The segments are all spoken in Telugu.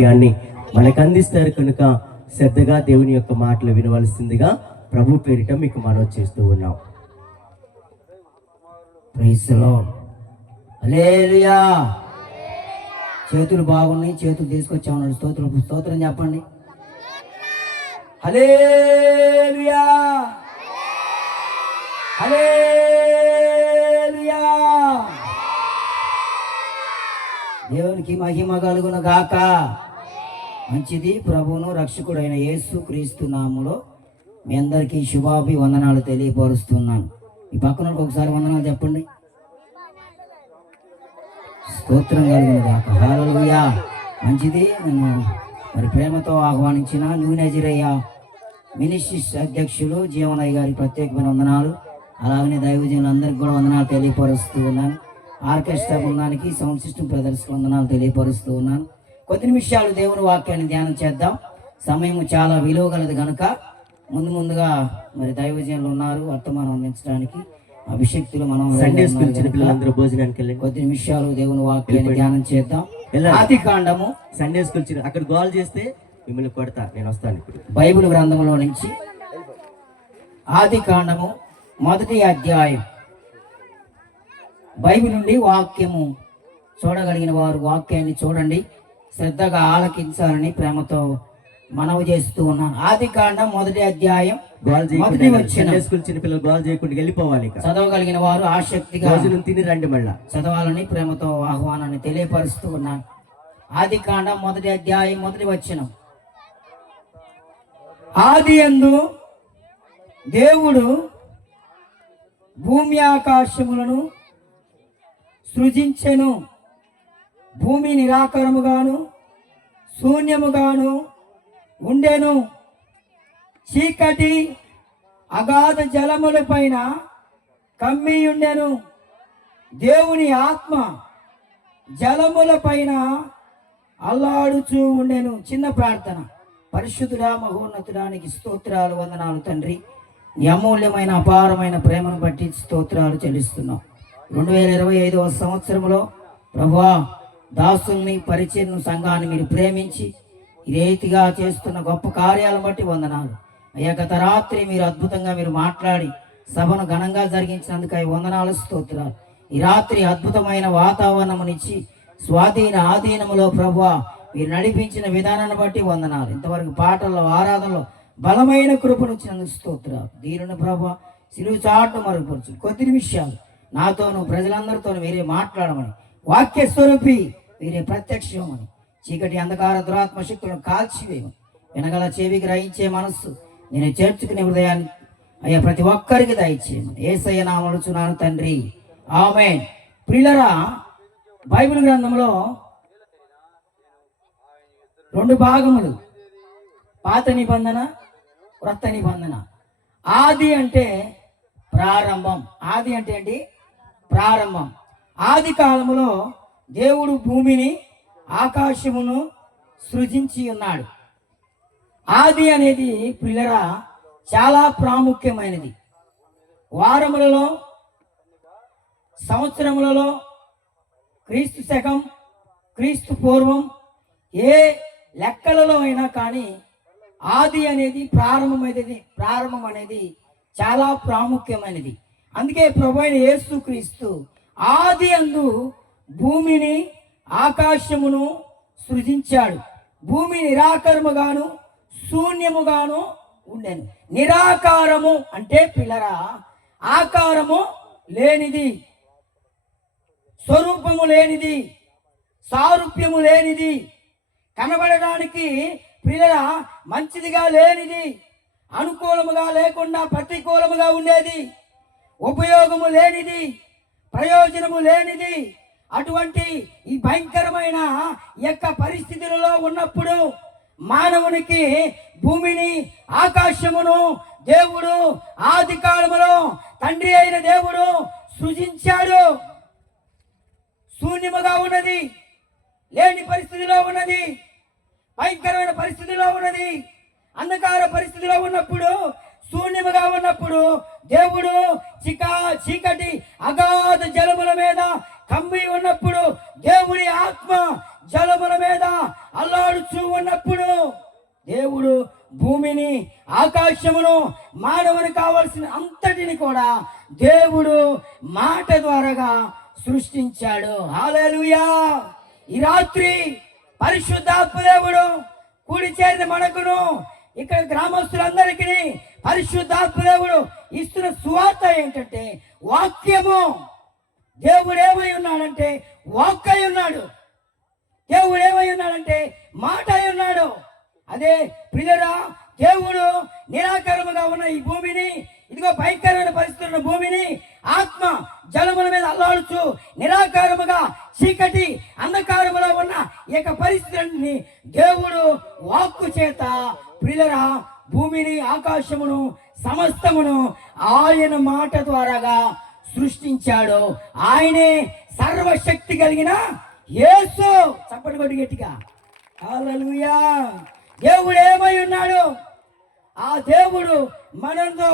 వాక్యాన్ని మనకు అందిస్తారు కనుక శ్రద్ధగా దేవుని యొక్క మాటలు వినవలసిందిగా ప్రభు పేరిట మీకు మనవి చేస్తూ ఉన్నాం. Praise the lord. హల్లెలూయా. చేతులు బాగున్నాయి, చేతులు తీసుకొచ్చామన్నాడు. స్తోత్రం చెప్పండి. హల్లెలూయా, హల్లెలూయా. దేవునికి మహిమ కలుగును గాక. మంచిది. ప్రభువును రక్షకుడైన యేసు క్రీస్తు నామములో మీ అందరికీ శుభాభివందనాలు తెలియపరుస్తున్నాను. ఈ పక్కన ఒకసారి వందనాలు చెప్పండి. స్తోత్రం కలుగును గాక. హల్లెలూయా. మంచిది. నేను మరి ప్రేమతో ఆహ్వానించిన న్యూ నజరేయ మినిస్ట్రీస్ అధ్యక్షులు జీవనయ్య గారికి ప్రత్యేకమైన వందనాలు, అలాగనే దైవజనులందరికీ కూడా వందనాలు తెలియపరుస్తూ ఉన్నాను. ఆర్కెస్ట్రా బృందానికి, సౌండ్ సిస్టమ్ బ్రదర్స్కి వందనాలు తెలియపరుస్తూ ఉన్నాను. కొద్ది నిమిషాలు దేవుని వాక్యాన్ని ధ్యానం చేద్దాం. సమయం చాలా విలువ గలది కనుక ముందుగా మరి దైవజనులు ఉన్నారు వర్తమానం అందించడానికి. అభిషక్తులు మనం సండే స్కూల్ చిన్నపిల్లలందరూ భోజనానికి వెళ్ళండి. కొద్ది నిమిషాలు దేవుని వాక్యాన్ని ధ్యానం చేద్దాం. ఆది కాండము. సండే స్కూల్ అక్కడ గోల్ చేస్తే మిమ్మల్ని కొడతా, నేను వస్తాను ఇప్పుడు. బైబిల్ గ్రంథంలో నుంచి ఆది కాండము 1వ అధ్యాయం. బైబిల్ నుండి వాక్యము చూడగలిగిన వారు వాక్యాన్ని చూడండి, శ్రద్ధగా ఆలకించాలని ప్రేమతో మనవి చేస్తూ ఉన్నాను. ఆది కాండం 1వ అధ్యాయం 1వ వచనం. స్కూల్ చిన్నపిల్లలు గోల్ చేయకుండా వెళ్ళిపోవాలి. చదవగలిగిన వారు ఆసక్తిగా భోజనం తిని రండి, మళ్ళా చదవాలని ప్రేమతో ఆహ్వానాన్ని తెలియపరుస్తూ ఉన్నాను. ఆది కాండం 1వ అధ్యాయం 1వ వచనం. ఆది యందు దేవుడు భూమి ఆకాశములను సృజించెను. భూమి నిరాకారముగాను శూన్యముగాను ఉండెను. చీకటి అగాధ జలముల పైన కమ్మి ఉండెను. దేవుని ఆత్మ జలముల పైన అల్లాడుచూ ఉండెను. చిన్న ప్రార్థన. పరిశుద్ధుడా మహోన్నతుడానికి స్తోత్రాలు, వందనాలు తండ్రి. నీ అమూల్యమైన అపారమైన ప్రేమను బట్టి స్తోత్రాలు చెల్లిస్తున్నాం. 2025వ సంవత్సరంలో ప్రభువా దాసుల్ని, పరిచర్ను, సంఘాన్ని మీరు ప్రేమించి ఈ రీతిగా చేస్తున్న గొప్ప కార్యాలను బట్టి వందనాలు అయ్యా. గత రాత్రి మీరు అద్భుతంగా మీరు మాట్లాడి సభను ఘనంగా జరిగించినందుకు వందనాలు, స్తోత్రాలు. ఈ రాత్రి అద్భుతమైన వాతావరణమునిచ్చి స్వాధీన ఆధీనములో ప్రభువా మీరు నడిపించిన విధానాన్ని బట్టి వందనాలు. ఇంతవరకు పాటల్లో, ఆరాధనలో బలమైన కృపనిచ్చినందుకు స్తోత్రాలు. దీనిని ప్రభువా సిలువ చాటును మరుగుపరచు. కొద్ది నిమిషాలు నాతోనూ ప్రజలందరితోనూ మీరే మాట్లాడమని, వాక్య స్వరూపి మీరే ప్రత్యక్షమని, చీకటి అంధకార దురాత్మ శక్తులను కాల్చివేయమని, వినగల చెవి గ్రహించే మనస్సు నేను చేర్చుకునే హృదయాన్ని అయ్యా ప్రతి ఒక్కరికి దయచేయమని యేసయ్య నామమున అడుగుచున్నాను తండ్రి, ఆమేన్. ప్రియులారా, బైబిల్ గ్రంథంలో 2 భాగములు, పాత నిబంధన, క్రొత్త నిబంధన. ఆది అంటే ప్రారంభం. ఆది అంటే ఏంటి? ప్రారంభం. ఆది కాలములో దేవుడు భూమిని ఆకాశమును సృజించి ఉన్నాడు. ఆది అనేది ప్రియులారా చాలా ప్రాముఖ్యమైనది. వారములలో, సంవత్సరములలో, క్రీస్తు శకం, క్రీస్తు పూర్వం ఏ లెక్కలలో అయినా కానీ ఆది అనేది ప్రారంభం అనేది చాలా ప్రాముఖ్యమైనది. అందుకే ప్రభువైన యేసు క్రీస్తు ఆది యందు భూమిని ఆకాశమును సృజించాడు. భూమి నిరాకారముగాను శూన్యముగాను ఉండెను. నిరాకారము అంటే పిల్లరా ఆకారము లేనిది, స్వరూపము లేనిది, సారూప్యము లేనిది, కనబడడానికి పిల్లరా మంచిదిగా లేనిది, అనుకూలముగా లేకుండా ప్రతికూలముగా ఉండేది, ఉపయోగము లేనిది, ప్రయోజనము లేనిది. అటువంటి ఈ భయంకరమైన యొక్క పరిస్థితులలో ఉన్నప్పుడు మానవునికి భూమిని ఆకాశమును దేవుడు ఆది కాలములో తండ్రి అయిన దేవుడు సృజించాడు. శూన్యముగా ఉన్నది, లేని పరిస్థితిలో ఉన్నది, భయంకరమైన పరిస్థితిలో ఉన్నది, అంధకార పరిస్థితిలో ఉన్నప్పుడు, శూన్యముగా ఉన్నప్పుడు దేవుడు చీకటి అగాధ జలముల మీద కమ్మి ఉన్నప్పుడు దేవుని ఆత్మ జలముల మీద అల్లాడు అల్లాడుచూ ఉన్నప్పుడు దేవుడు భూమిని, ఆకాశమును, మానవుని కావలసిన అంతటిని కూడా దేవుడు మాట ద్వారాగా సృష్టించాడు. హల్లెలూయా. ఈ రాత్రి పరిశుద్ధాత్మ దేవుడు కూడి చేరిన మనకును ఇక్కడ గ్రామస్తులందరికీ పరిశుద్ధాత్మ దేవుడు ఇస్తున్న సువార్త ఏంటంటే వాక్యము. దేవుడు ఏమై ఉన్నాడంటే వాక్ అయి ఉన్నాడు. దేవుడు ఏమై ఉన్నాడంటే మాట అయి ఉన్నాడు. అదే ప్రియులారా, దేవుడు నిరాకారముగా ఉన్న ఈ భూమిని, ఇదిగో భయంకరమైన పరిస్థితున్న భూమిని ఆత్మ జలముల మీద అల్లాడుచు నిరాకారముగా చీకటి అంధకారములో ఉన్న ఈ యొక్క పరిస్థితులన్నీ దేవుడు వాక్కు చేత ప్రియులారా భూమిని, ఆకాశమును, సమస్తమును ఆయన మాట ద్వారాగా సృష్టించాడు. ఆయనే సర్వశక్తి కలిగిన యేసు. చప్పటి కొట్టి గట్టిగా హల్లెలూయా. దేవుడు ఏమై ఉన్నాడు? ఆ దేవుడు మనతో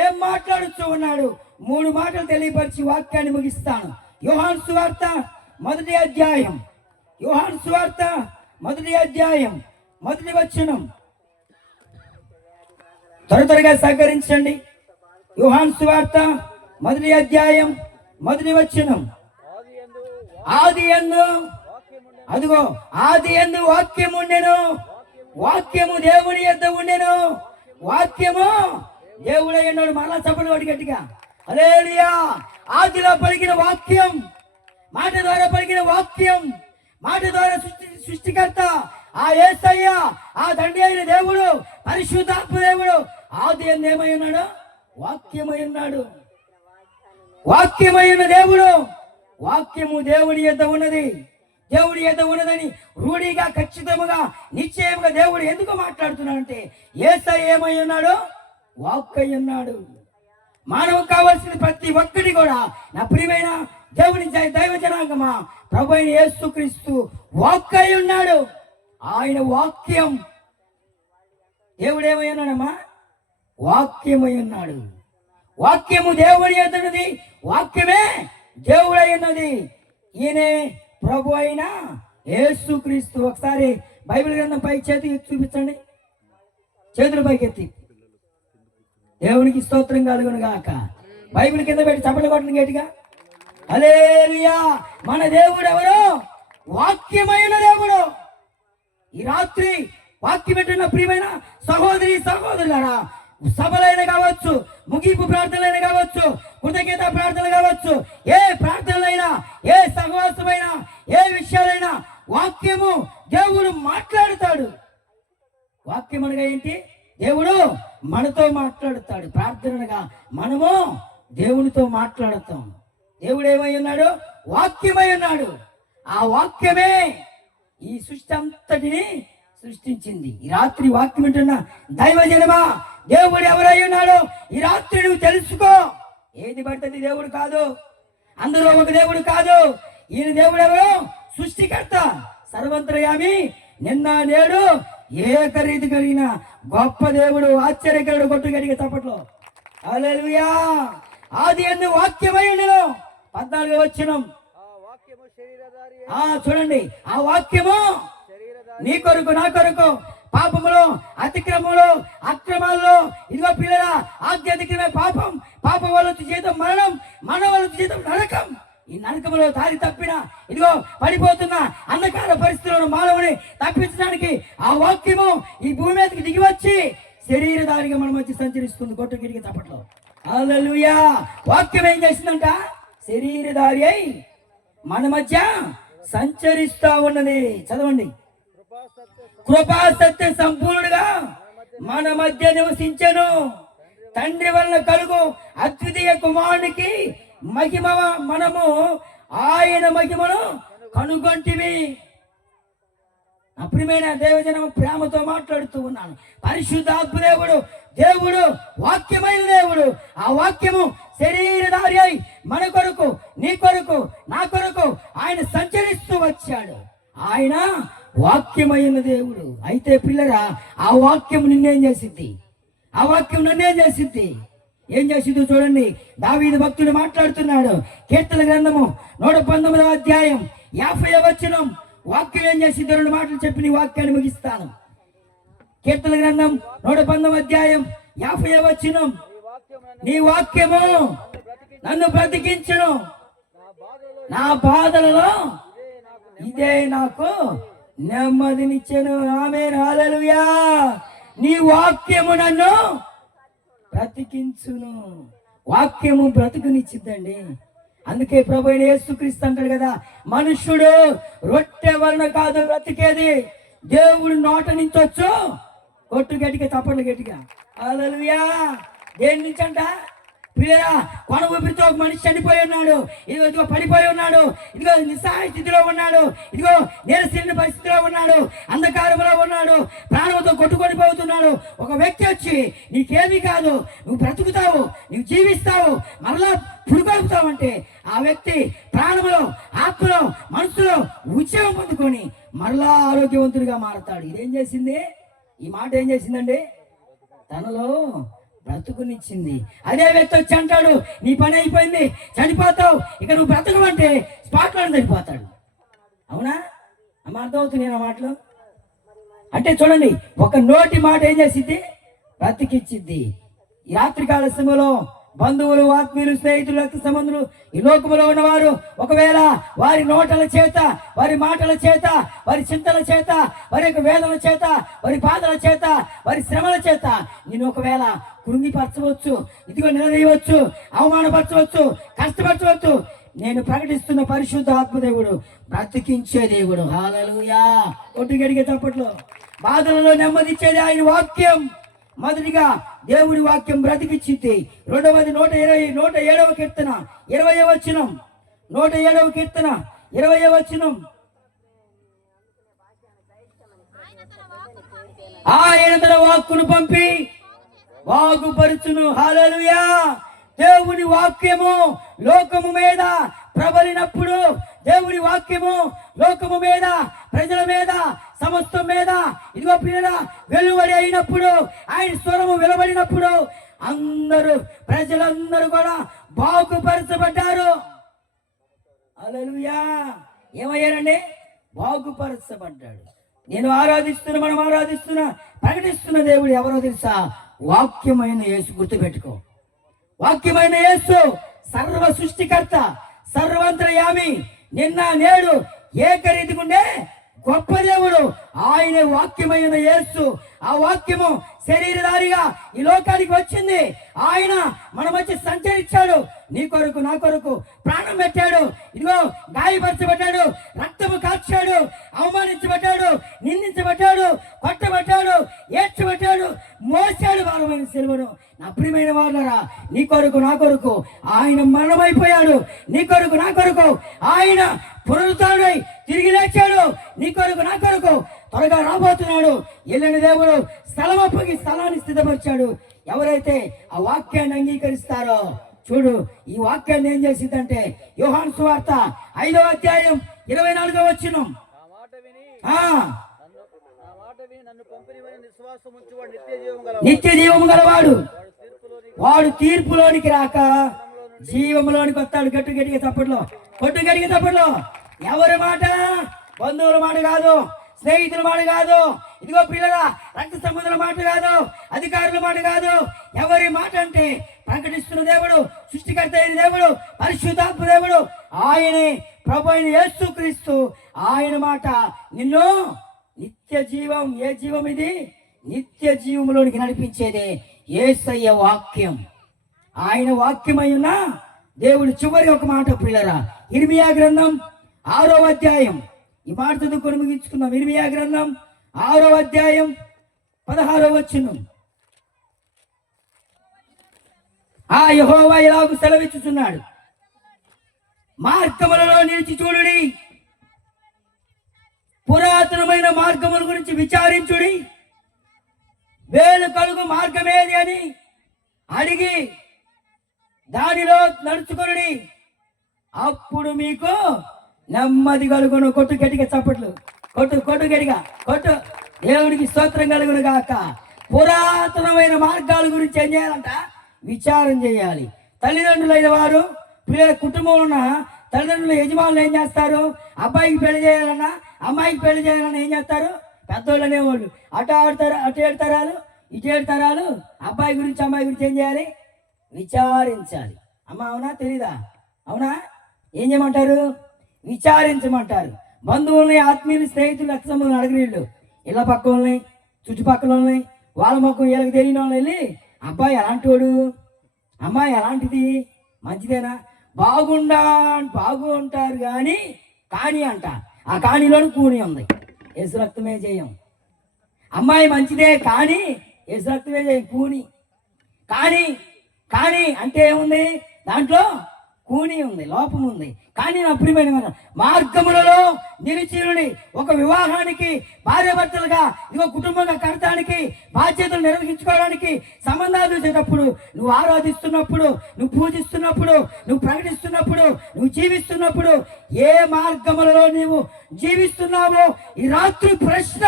ఏం మాట్లాడుతూ ఉన్నాడు? 3 మాటలు తెలియపరిచి వాక్యాన్ని ముగిస్తాను. యోహాను సువార్త 1వ అధ్యాయం, యోహాను సువార్త 1వ అధ్యాయం 1వ వచనం. త్వరగా సహకరించండి. యోహాను సువార్త 1వ అధ్యాయం 1వ వచనం. ఆదియందు, అదిగో ఆదియందు వాక్యము ఉండెను, వాక్యము దేవుని యొద్ద ఉండెను, వాక్యము దేవుడై ఉన్నాడు. మరలా చప్పటి కొట్టి గట్టిగా హల్లెలూయా. ఆదిలో పలికిన వాక్యం, మాట ద్వారా పలికిన వాక్యం, మాట ద్వారా సృష్టికర్త ఆ యేసయ్య, ఆ తండ్రి అయిన దేవుడు, పరిశుద్ధాత్మ దేవుడు ఆది యందు ఏమై ఉన్నాడు? వాక్యమై ఉన్నాడు. వాక్యమై ఉన్న దేవుడు, వాక్యము దేవుడి యొద్ద ఉన్నది. దేవుడి యొద్ద ఉన్నదని రూఢిగా, ఖచ్చితముగా, నిశ్చయముగా దేవుడు ఎందుకు మాట్లాడుతున్నాడంటే యేసయ్య ఏమై ఉన్నాడు? వాక్ అయి ఉన్నాడు. మానవుకు కావాల్సిన ప్రతి ఒక్కటి కూడా నా ప్రియమైన దేవుని దైవ జనాంగమా, ప్రభు అయిన యేసుక్రీస్తు వాక్ అయి ఉన్నాడు. ఆయన వాక్యం. దేవుడు ఏమై ఉన్నాడమ్మా? వాక్యమై ఉన్నాడు. వాక్యము దేవుని యొద్ద ఉన్నది, వాక్యమే దేవుడై ఉన్నది. ఈయనే ప్రభు అయిన యేసుక్రీస్తు. ఒకసారి బైబిల్ గ్రంథం పై చేతి చూపించండి, చేతుల పైకి ఎత్తి. దేవునికి స్తోత్రం కలుగును గాక. బైబిల్ కింద పెట్టి చప్పట్లు కొట్టండి గట్టిగా హల్లెలూయా. మన దేవుడు ఎవరు? వాక్యమైన దేవుడు. ఈ రాత్రి వాక్యం పెట్టున్న ప్రియమైన సహోదరి సహోదరులారా, సభలైన కావచ్చు, ముగింపు ప్రార్థనలైన కావచ్చు, కృతజ్ఞత ప్రార్థనలు కావచ్చు, ఏ ప్రార్థనలైనా, ఏ సహవాసమైనా, ఏ విషయాలైనా వాక్యము దేవుడు మాట్లాడుతాడు. వాక్యం అనగా ఏంటి? దేవుడు మనతో మాట్లాడుతాడు. ప్రార్థనగా మనము దేవునితో మాట్లాడుతాం. దేవుడు ఏమై ఉన్నాడు? వాక్యమై ఉన్నాడు. ఆ వాక్యమే ఈ సృష్టి అంతటిని సృష్టించింది. ఈ రాత్రి వాక్యం వింటున్న దైవజనమా, దేవుడు ఎవరై ఉన్నాడో ఈ రాత్రి నువ్వు తెలుసుకో. ఏది పడుతుంది దేవుడు కాదు, అందులో ఒక దేవుడు కాదు. ఈయన దేవుడు ఎవరు? సృష్టికర్త, సర్వంతర్యామి, నిన్న నేడు ఏకరీతి కలిగిన గొప్ప దేవుడు, ఆశ్చర్యకరుడు. కొట్టు గడిగే తప్పట్లో హల్లెలూయా. ఆది యందు వాక్యమై ఉండెను. 14వ వచనం చూడండి. ఆ వాక్యము నీ కొరకు, నా కొరకు, పాపములో, అతిక్రమంలో, అక్రమాల్లో, ఇదిగో పిల్లరా, ఆధ్యాత్మికమే పాపం, పాపం వల్ల జీతం మరణం, మరణం వల్ల జీతం నరకం. ఈ నరకములో దారి తప్పిన, ఇదిగో పడిపోతున్న అంధకార పరిస్థితులను మానవుని తప్పించడానికి ఆ వాక్యము ఈ భూమి మీదకి దిగి వచ్చి శరీరధారిగా మన మధ్య సంచరిస్తుంది. కొట్టు గిడికి తప్పట్లో హల్లెలూయా. వాక్యం ఏం చేసిందంట? శరీరధారి అయి మన మధ్య సంచరిస్తా ఉన్నది. చదవండి. కృపా సత్య సంపూర్ణుడుగా మన మధ్య నివసించెను. తండ్రి వలన కలుగు అద్వితీయ కుమారునికి మహిమ మనము ఆయన మహిమను కనుగొంటివి. అప్రియమైన దేవజనం, ప్రేమతో మాట్లాడుతూ ఉన్నాను. పరిశుద్ధాత్మ దేవుడు, దేవుడు వాక్యమైన దేవుడు. ఆ వాక్యము శరీరధారి అయి మన కొరకు, నీ కొరకు, నా కొరకు ఆయన సంచరిస్తూ వచ్చాడు. ఆయన వాక్యమైన దేవుడు. అయితే పిల్లరా, ఆ వాక్యం నిన్నేం చేసిద్ది? ఆ వాక్యం నన్నేం చేసిద్ది? ఏం చేసిద్దో చూడండి. దావీదు భక్తుడు మాట్లాడుతున్నాడు. కీర్తన గ్రంథము 119వ అధ్యాయం 50వ వచనం. వాక్యం ఏం చేసింది? 2 మాటలు చెప్పి నీ వాక్యాన్ని ముగిస్తాను. కీర్తన గ్రంథం 119 అధ్యాయం 50వ వచనం, నీ వాక్యము నన్ను బ్రతికించును, నా బాధలలో ఇదే నాకు నెమ్మదినిచ్చెను. ఆమేన్, హల్లెలూయా. నీ వాక్యము నన్ను బ్రతికించును. వాక్యము బ్రతుకునిచ్చిద్దండి. అందుకే ప్రభు అయిన యేసుక్రీస్తు అంటాడు కదా, మనుష్యుడు రొట్టె వలన కాదు బ్రతికేది, దేవుడు నోట నుంచి వచ్చు. కొట్టు గట్టిగా, చప్పట్లు గట్టిగా, హల్లెలూయా. దేని నుంచి అంట? ప్రియరా, కొన ఊపిరితో ఒక మనిషి చనిపోయి ఉన్నాడు, ఇదిగో పడిపోయి ఉన్నాడు, ఇదిగో నిస్సహాయ స్థితిలో ఉన్నాడు, ఇదిగో నీరసిన పరిస్థితిలో ఉన్నాడు, అంధకారంలో ఉన్నాడు, ప్రాణంతో కొట్టుకొని పోతున్నాడు. ఒక వ్యక్తి వచ్చి నీకేమీ కాదు, నువ్వు బ్రతుకుతావు, నువ్వు జీవిస్తావు, మరలా పురుగొలుపుతావంటే ఆ వ్యక్తి ప్రాణంలో, ఆత్మలో, మనసులో ఉద్యోగం పొందుకొని మరలా ఆరోగ్యవంతుడిగా మారతాడు. ఇదేం చేసింది? ఈ మాట ఏం చేసిందండి? తనలో బ్రతుకునిచ్చింది. అదే వ్యక్తి వచ్చి అంటాడు, నీ పని అయిపోయింది, చనిపోతావు, ఇక నువ్వు బ్రతకమంటే స్పాట్లో చనిపోతాడు. అవునా? అమ్మ, అర్థమవుతుంది నా మాటలు? అంటే చూడండి, ఒక నోటి మాట ఏం చేసిద్ది? బ్రతికిచ్చిద్ది. ఈ రాత్రికాల సమయంలో బంధువులు, ఆత్మీయులు, స్నేహితులు, రక్త సంబంధులు, ఈ లోకములో ఉన్నవారు ఒకవేళ వారి నోటల చేత, వారి మాటల చేత, వారి చింతల చేత, వారి యొక్క వేదన చేత, వారి బాధల చేత, వారి శ్రమల చేత నేను ఒకవేళ కృంగిపరచవచ్చు, ఇదిగో నిలదీయవచ్చు, అవమానపరచవచ్చు, కష్టపరచవచ్చు. నేను ప్రకటిస్తున్న పరిశుద్ధ ఆత్మదేవుడు బ్రతికించే దేవుడు. హల్లెలూయా. కొట్టు గడిగే చప్పట్లో. బాధలలో నెమ్మదిచ్చేది ఆయన వాక్యం. మొదటిగా దేవుడి వాక్యం బ్రతికిచ్చిద్ది. రెండవది 107వ కీర్తన 20వ వచనం. 107వ కీర్తన 20వ వచనం, ఆయన తన వాక్కును పంపి వాగుపరుచును. హల్లెలూయా. దేవుని వాక్యము లోకము మీద ప్రబలినప్పుడు, దేవుని వాక్యము లోకము మీద, ప్రజల మీద, సమస్తం మీద ఇదిగో పిల్లల వెలువడి అయినప్పుడు, ఆయన స్వరము వెలువడినప్పుడు ప్రజలందరూ కూడా బాగుపరచబడ్డారు. హల్లెలూయా. ఏమయ్యారండి? బాగుపరచబడ్డాడు. నేను ఆరాధిస్తున్నా, మనం ఆరాధిస్తున్నా, ప్రకటిస్తున్న దేవుడు ఎవరో తెలుసా? వాక్యమైన యేసు. గుర్తుపెట్టుకో, వాక్యమైన యేసు సర్వ సృష్టికర్త, సర్వంతర్యామి, నిన్న నేడు ఏకరీతిగుండే గొప్ప దేవుడు. ఆయన వాక్యమైన యేసు. ఆ వాక్యము శరీరధారిగా ఈ లోకానికి వచ్చింది. ఆయన మన మధ్య సంచరించాడు. నీ కొరకు, నా కొరకు ప్రాణం పెట్టాడు. ఇదిగో గాయపరచబడ్డాడు, రక్తము కాల్చాడు, అవమానించబడ్డాడు, నిందించబడ్డాడు, కొట్టబడ్డాడు, ఏడ్చబడ్డాడు, మోసాడు భారమైన సిలువను. నా ప్రియమైన వాళ్ళరా, నీ కొరకు, నా కొరకు ఆయన మరణమైపోయాడు. నీ కొరకు, నా కొరకు ఆయన పునరుత్థానుడై తిరిగి లేచాడు. నీ కొరకు, నా కొరకు త్వరగా రాబోతున్నాడు. ఎల్లని దేవుడు స్థలమప్పకి స్థలాన్ని స్థితపరిచాడు. ఎవరైతే ఆ వాక్యాన్ని అంగీకరిస్తారో, చూడు ఈ వాక్యాన్ని ఏం చేసిందంటే, యోహాను సువార్త 5వ అధ్యాయం 24వ వచనం, నిత్య జీవము గలవాడు, వాడు తీర్పులోనికి రాక జీవములోనికి వస్తాడు. గట్టిగా తప్పట్లో, గట్టిగా తప్పట్లో. ఎవరి మాట? బంధువుల మాట కాదు, స్నేహితుల మాట కాదు, ఇదిగో పిల్లల రక్త సంబంధుల మాట కాదు, అధికారుల మాట కాదు. ఎవరి మాట అంటే ప్రకటిస్తున్న దేవుడు, సృష్టికర్త అయిన దేవుడు, పరిశుద్ధాత్మ దేవుడు, ఆయనే ప్రభు అయిన యేసుక్రీస్తు. ఆయన మాట నిన్ను నిత్య జీవం. ఏ జీవం ఇది? నిత్య జీవంలోనికి నడిపించేదే యేసయ్య వాక్యం. ఆయన వాక్యమై ఉన్న దేవుడు. చివరి ఒక మాట పిల్లరా, ఇర్మియా గ్రంథం 6వ అధ్యాయం. ఈ మాట చదువుకొని ముగించుకుందాం. ఇర్మియా గ్రంథం 6వ అధ్యాయం 16వ వచనం. ఆ యెహోవా ఇలాగు సెలవిచ్చుచున్నాడు, మార్గములలో నిలిచి చూడుడి, పురాతనమైన మార్గముల గురించి విచారించుడి, వేలు కలుగు మార్గమేది అని అడిగి దానిలో నడుచుకొనుడి, అప్పుడు మీకు నెమ్మది కలుగును. కొట్టు గట్టిగా చప్పట్లు, కొట్టు గట్టిగా కొట్టు. దేవుడికి స్తోత్రం కలుగును గాక. పురాతనమైన మార్గాల గురించి ఏం చేయాలంట? విచారం చేయాలి. తల్లిదండ్రులైన వారు పిల్లల కుటుంబంలో ఉన్న తల్లిదండ్రుల యజమానులు ఏం చేస్తారు? అబ్బాయికి పెళ్లి చేయాలన్నా, అమ్మాయికి పెళ్లి చేయాలని ఏం చేస్తారు? పెద్దోళ్ళు అనేవాళ్ళు. అటు ఆడతారు, అటు 7 తరాలు, ఇటు 7 తరాలు అబ్బాయి గురించి అమ్మాయి గురించి ఏం చేయాలి? విచారించాలి. అమ్మ అవునా? తెలీదా? అవునా? ఏం చేయమంటారు? విచారించమంటారు. బంధువుల్ని, ఆత్మీయులు, స్నేహితులు, రక్త సంబంధులు అడగరీళ్ళు. ఇళ్ళ పక్క వాళ్ళని, చుట్టుపక్కల వాళ్ళని, వాళ్ళ మొక్కం వీళ్ళకి తెలియని వాళ్ళని వెళ్ళి అబ్బాయి ఎలాంటి వాడు, అమ్మాయి ఎలాంటిది, మంచిదేనా, బాగుంటారు కానీ అంట. ఆ కానీలోని కూని ఉంది. యేసు రక్తమే చేయం. అమ్మాయి మంచిదే కానీ యేసు రక్తమే చేయం. కూని కానీ అంటే ఏముంది? దాంట్లో కూని ఉంది, లోపం ఉంది. కానీ నా ప్రియమైన మార్గములలో నిలిచియుడి. ఒక వివాహానికి భార్యాభర్తలుగా ఇదిగో కుటుంబంగా కడతానికి, బాధ్యతలు నిర్వహించుకోవడానికి, సంబంధాలు చూసేటప్పుడు, నువ్వు ఆరాధిస్తున్నప్పుడు, నువ్వు పూజిస్తున్నప్పుడు, నువ్వు ప్రకటిస్తున్నప్పుడు, నువ్వు జీవిస్తున్నప్పుడు ఏ మార్గములలో నీవు జీవిస్తున్నావో ఈ రాత్రి ప్రశ్న.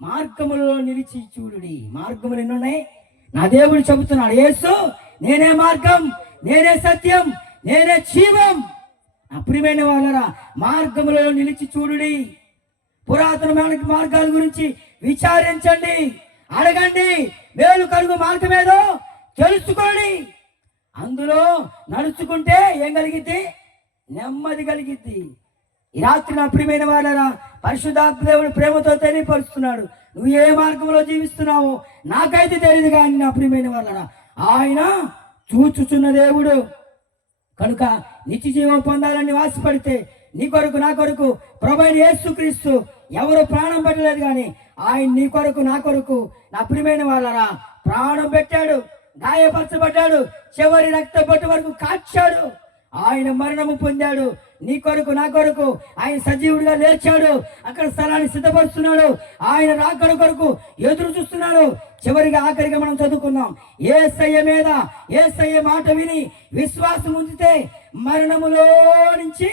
మార్గములలో నిలిచి చూడుడి. మార్గములు ఎన్నున్నాయి? నా దేవుడు చెబుతున్నాడు, యేసు నేనే మార్గం, నేనే సత్యం, నేనే జీవం. నా ప్రియమైన వాళ్ళరా, మార్గములలో నిలిచి చూడుడి. పురాతనమైన మార్గాల గురించి విచారించండి, అడగండి. మేలు కలుగు మార్గం ఏదో తెలుసుకోండి. అందులో నడుచుకుంటే ఏం కలిగిద్ది? నెమ్మది కలిగిద్ది. ఈ రాత్రి నా ప్రియమైన వాళ్ళరా, పరిశుద్ధాత్మ దేవుడు ప్రేమతో తెలియపరుస్తున్నాడు. నువ్వు ఏ మార్గంలో జీవిస్తున్నావో నాకైతే తెలియదు, కానీ నా ప్రియమైన వాళ్ళరా ఆయన చూచుచున్న దేవుడు. కనుక నిత్య జీవం పొందాలని వాసిపడితే నీ కొరకు, నా కొరకు ప్రభువైన యేసుక్రీస్తు ఎవరు ప్రాణం పెట్టలేదు, కానీ ఆయన నీ కొరకు, నా కొరకు, నా ప్రియమైన వాళ్ళరా ప్రాణం పెట్టాడు, గాయపరచబడ్డాడు, చివరి రక్త బొట్టు వరకు కాచాడు. ఆయన మరణము పొందాడు నీ కొరకు, నా కొరకు. ఆయన సజీవుడిగా లేచాడు, అక్కడ స్థలాన్ని సిద్ధపరుస్తున్నాడు. ఆయన రాకడ కొరకు ఎదురు చూస్తున్నాడు. చివరిగా ఆఖరిగా మనం చదువుకున్నాం, యేసయ్య మీద, యేసయ్య మాట విని విశ్వాసం ఉంచితే మరణములో నుంచి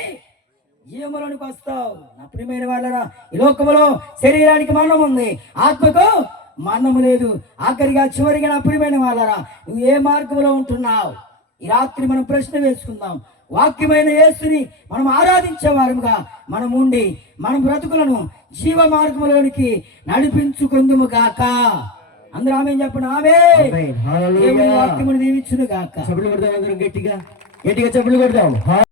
జీవములోనికి వస్తావు. నా ప్రియమైన వాళ్ళరా, ఈ లోకములో శరీరానికి మరణం ఉంది, ఆత్మకు మరణము లేదు. ఆఖరిగా చివరిగా నా ప్రియమైన వాళ్ళరా, నువ్వు ఏ మార్గంలో ఉంటున్నావు? ఈ రాత్రి మనం ప్రశ్న వేసుకుందాం. వాక్యమైన యేసుని మనం ఆరాధించేవారుగా మనం ఉండి మన బ్రతుకులను జీవ మార్గంలోనికి నడిపించుకుందుము గాక. అందరూ ఆమేన్ చెప్పండి. ఆమేన్. వాక్యమును దీవించును గాక. చప్పట్లు కొడదాం, అందరం గట్టిగా గట్టిగా చప్పట్లు కొడదాం.